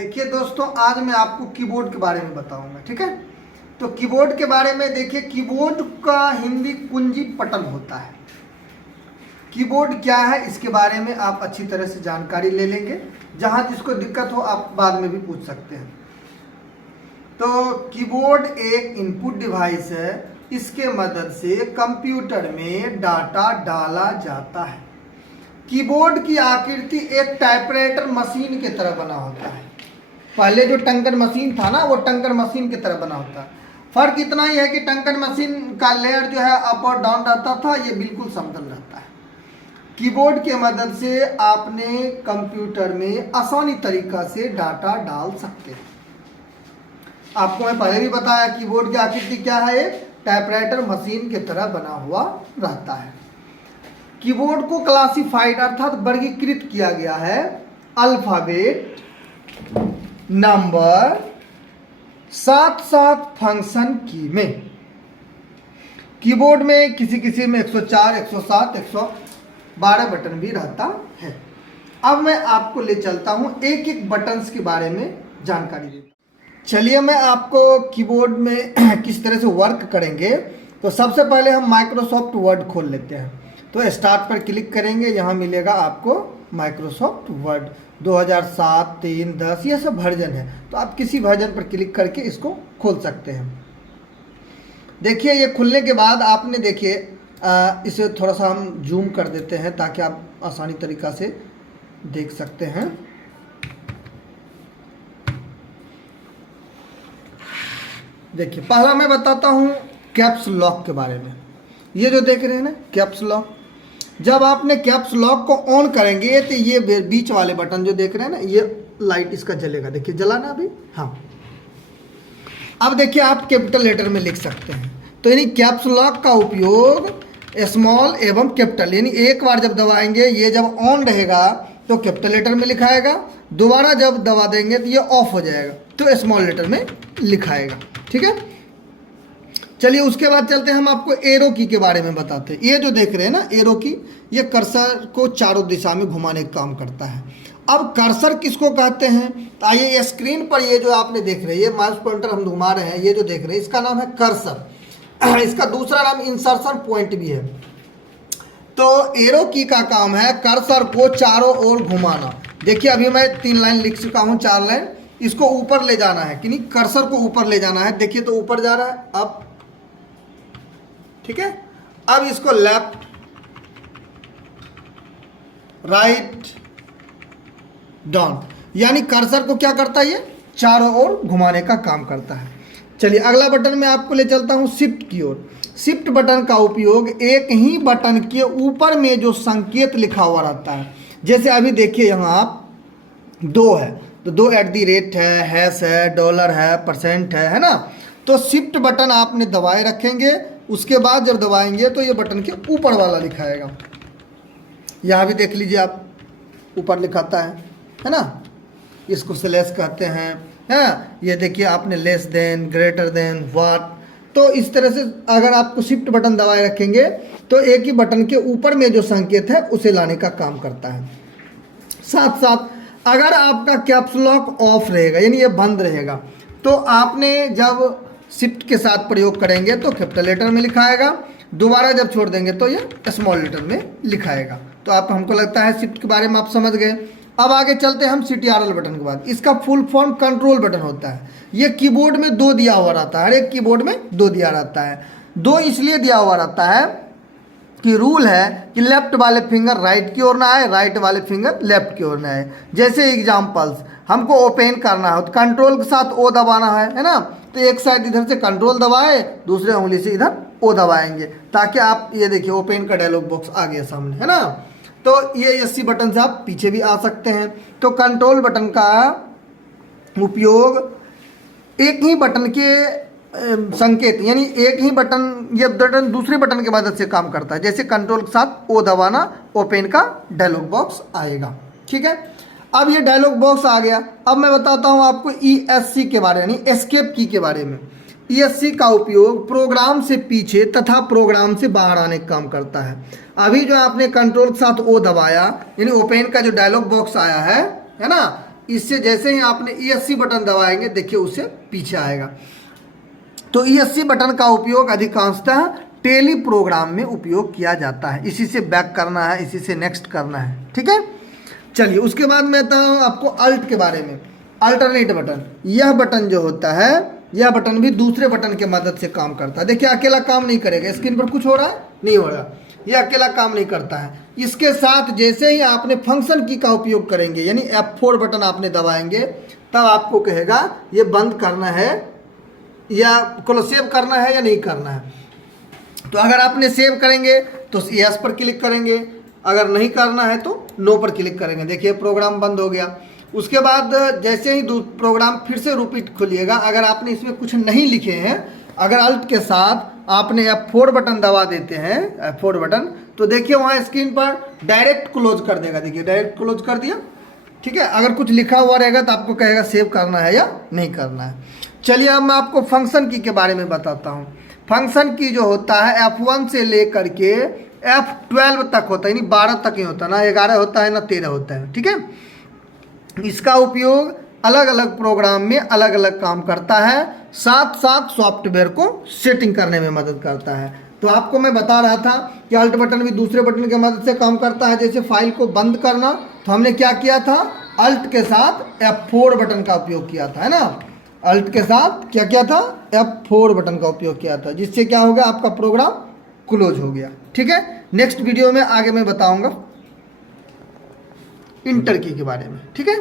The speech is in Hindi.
देखिए दोस्तों, आज मैं आपको कीबोर्ड के बारे में बताऊंगा। ठीक है, तो कीबोर्ड के बारे में देखिए, कीबोर्ड का हिंदी कुंजी पटल होता है। कीबोर्ड क्या है इसके बारे में आप अच्छी तरह से जानकारी ले लेंगे। जहां जिसको दिक्कत हो आप बाद में भी पूछ सकते हैं। तो कीबोर्ड एक इनपुट डिवाइस है। इसके मदद से कंप्यूटर में डाटा डाला जाता है। कीबोर्ड की आकृति एक टाइपराइटर मशीन की तरह बना होता है। पहले जो टंकन मशीन था ना, वो टंकन मशीन की तरह बना होता है। फर्क इतना ही है कि टंकन मशीन का लेयर जो है अप और डाउन रहता था, ये बिल्कुल समतल रहता है। कीबोर्ड के मदद से आपने कंप्यूटर में आसानी तरीका से डाटा डाल सकते हैं। आपको मैं पहले भी बताया कीबोर्ड की आकृति क्या है, एक टाइपराइटर मशीन की तरह बना हुआ रहता है। कीबोर्ड को क्लासिफाइड अर्थात वर्गीकृत किया गया है अल्फाबेट, नंबर, साथ साथ फंक्शन की में। कीबोर्ड में किसी में 104, 107, 112 बटन भी रहता है। अब मैं आपको ले चलता हूं एक एक बटन्स के बारे में जानकारी देता हूं। चलिए मैं आपको कीबोर्ड में किस तरह से वर्क करेंगे। तो सबसे पहले हम माइक्रोसॉफ्ट वर्ड खोल लेते हैं। तो स्टार्ट पर क्लिक करेंगे, यहाँ मिलेगा आपको माइक्रोसॉफ्ट वर्ड 2007, 3, 10 ये सब वर्जन है। तो आप किसी वर्जन पर क्लिक करके इसको खोल सकते हैं। देखिए ये खुलने के बाद आपने देखिए इसे थोड़ा सा हम जूम कर देते हैं ताकि आप आसानी तरीका से देख सकते हैं। देखिए पहला मैं बताता हूँ कैप्स लॉक के बारे में। ये जो देख रहे हैं ना कैप्स लॉक, जब आपने कैप्स लॉक को ऑन करेंगे तो ये बीच वाले बटन जो देख रहे हैं ना, ये लाइट इसका जलेगा। देखिए जला ना अभी। हाँ, अब देखिए आप कैपिटल लेटर में लिख सकते हैं। तो यानी कैप्स लॉक का उपयोग स्मॉल एवं कैपिटल, यानी एक बार जब दबाएंगे, ये जब ऑन रहेगा तो कैपिटल लेटर में लिखाएगा, दोबारा जब दबा देंगे तो ये ऑफ हो जाएगा तो स्मॉल लेटर में लिखाएगा। ठीक है, चलिए उसके बाद चलते हैं, हम आपको एरो की के बारे में बताते हैं। ये जो देख रहे हैं ना एरो की, ये कर्सर को चारों दिशा में घुमाने का काम करता है। अब कर्सर किसको कहते हैं, तो आइए स्क्रीन पर ये जो आपने देख रहे हैं, ये माउस पॉइंटर हम घुमा रहे हैं, ये जो देख रहे हैं इसका नाम है कर्सर। इसका दूसरा नाम इंसर्शन पॉइंट भी है। तो एरो की का काम है कर्सर को चारों ओर घुमाना। देखिए अभी मैं 3 लाइन लिख चुका हूँ, 4 लाइन। इसको ऊपर ले जाना है कि नहीं, कर्सर को ऊपर ले जाना है। देखिए तो ऊपर जा रहा है अब। ठीक है, अब इसको लेफ्ट, राइट, डाउन, यानी कर्सर को क्या करता है, ये चारों ओर घुमाने का काम करता है। चलिए अगला बटन में आपको ले चलता हूं शिफ्ट की ओर। शिफ्ट बटन का उपयोग एक ही बटन के ऊपर में जो संकेत लिखा हुआ रहता है, जैसे अभी देखिए यहाँ आप 2 है तो 2 @ है, हैश है, डॉलर है, परसेंट है ना। तो शिफ्ट बटन आपने दबाए रखेंगे, उसके बाद जब दबाएंगे तो ये बटन के ऊपर वाला लिखाएगा। यहाँ भी देख लीजिए आप, ऊपर लिखाता है ना, इसको स्लैश कहते हैं। हाँ, ये देखिए आपने less than, greater than, what. तो इस तरह से अगर आपको शिफ्ट बटन दबाए रखेंगे तो एक ही बटन के ऊपर में जो संकेत है उसे लाने का काम करता है। साथ साथ अगर आपका कैप्स लॉक ऑफ रहेगा, यानी ये बंद रहेगा, तो आपने जब शिफ्ट के साथ प्रयोग करेंगे तो कैपिटल लेटर में लिखाएगा, दोबारा जब छोड़ देंगे तो ये स्मॉल लेटर में लिखाएगा। तो आप, हमको लगता है शिफ्ट के बारे में आप समझ गए। अब आगे चलते हैं हम CTRL बटन के बाद। इसका फुल फॉर्म कंट्रोल बटन होता है। ये कीबोर्ड में 2 दिया हुआ रहता है, हर एक कीबोर्ड में 2 दिया रहता है। 2 इसलिए दिया हुआ रहता है कि रूल है कि लेफ्ट वाले फिंगर राइट की ओर ना आए, राइट वाले फिंगर लेफ्ट की ओर ना आए। जैसे एग्जाम्पल्स, हमको ओपन करना है तो कंट्रोल के साथ O दबाना है ना। तो एक साइड इधर से कंट्रोल दबाए, दूसरे उंगली से इधर O दबाएंगे, ताकि आप ये देखिए ओपन का डायलॉग बॉक्स आ गया सामने, है ना। तो ये एससी बटन से आप पीछे भी आ सकते हैं। तो कंट्रोल बटन का उपयोग एक ही बटन के संकेत, यानी एक ही बटन, ये बटन दूसरे बटन की मदद से काम करता है। जैसे कंट्रोल के साथ O दबाना, ओपन का डायलॉग बॉक्स आएगा। ठीक है, अब ये डायलॉग बॉक्स आ गया। अब मैं बताता हूँ आपको ESC के बारे में, यानी एस्केप की के बारे में। ESC का उपयोग प्रोग्राम से पीछे तथा प्रोग्राम से बाहर आने का काम करता है। अभी जो आपने कंट्रोल के साथ O दबाया, यानी ओपन का जो डायलॉग बॉक्स आया है ना, इससे जैसे ही आपने ESC बटन दबाएंगे देखिए उससे पीछे आएगा। तो ESC बटन का उपयोग अधिकांशतः टेली प्रोग्राम में उपयोग किया जाता है। इसी से बैक करना है, इसी से नेक्स्ट करना है, ठीक है। चलिए उसके बाद मैं बताऊँ आपको अल्ट के बारे में। अल्टरनेट बटन, यह बटन जो होता है, यह बटन भी दूसरे बटन के मदद से काम करता है। देखिए अकेला काम नहीं करेगा, स्क्रीन पर कुछ हो रहा है नहीं हो रहा, यह अकेला काम नहीं करता है। इसके साथ जैसे ही आपने फंक्शन की का उपयोग करेंगे, यानी F4 बटन आपने दबाएंगे, तब आपको कहेगा ये बंद करना है या सेव करना है या नहीं करना है। तो अगर आपने सेव करेंगे तो यस पर क्लिक करेंगे, अगर नहीं करना है तो नो पर क्लिक करेंगे। देखिए प्रोग्राम बंद हो गया। उसके बाद जैसे ही प्रोग्राम फिर से रिपीट खोलिएगा, अगर आपने इसमें कुछ नहीं लिखे हैं, अगर अल्ट के साथ आपने F4 बटन दबा देते हैं, F4 बटन, तो देखिए वहाँ स्क्रीन पर डायरेक्ट क्लोज कर देगा। देखिए डायरेक्ट क्लोज कर दिया, ठीक है। अगर कुछ लिखा हुआ रहेगा तो आपको कहेगा सेव करना है या नहीं करना है। चलिए अब मैं आपको फंक्शन की के बारे में बताता हूँ। फंक्शन की जो होता है F1 से लेकर के F12 तक होता है, यानी 12 तक ही होता है, ना 11 होता है ना 13 होता है, ठीक है। इसका उपयोग अलग अलग प्रोग्राम में अलग अलग काम करता है, साथ साथ सॉफ्टवेयर को सेटिंग करने में मदद करता है। तो आपको मैं बता रहा था कि अल्ट बटन भी दूसरे बटन की मदद से काम करता है। जैसे फाइल को बंद करना, तो हमने क्या किया था, अल्ट के साथ F4 बटन का उपयोग किया था, है ना। अल्ट के साथ क्या किया था, F4 बटन का उपयोग किया था, जिससे क्या हो गया, आपका प्रोग्राम क्लोज हो गया, ठीक है। नेक्स्ट वीडियो में आगे मैं बताऊंगा इंटर की के बारे में, ठीक है।